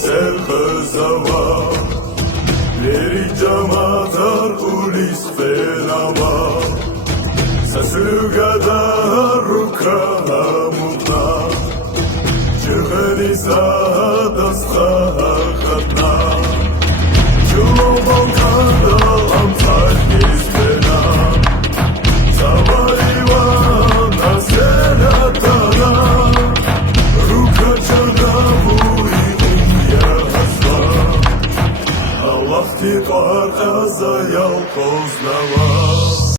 Selchazava Leri Jamatar Ulis Felava Sasugada Rukahamutna Chughanisa Dastakhatna Chulobokada Amsal Ispena Savaliwan Aselatana Allah ti toar azayal poznava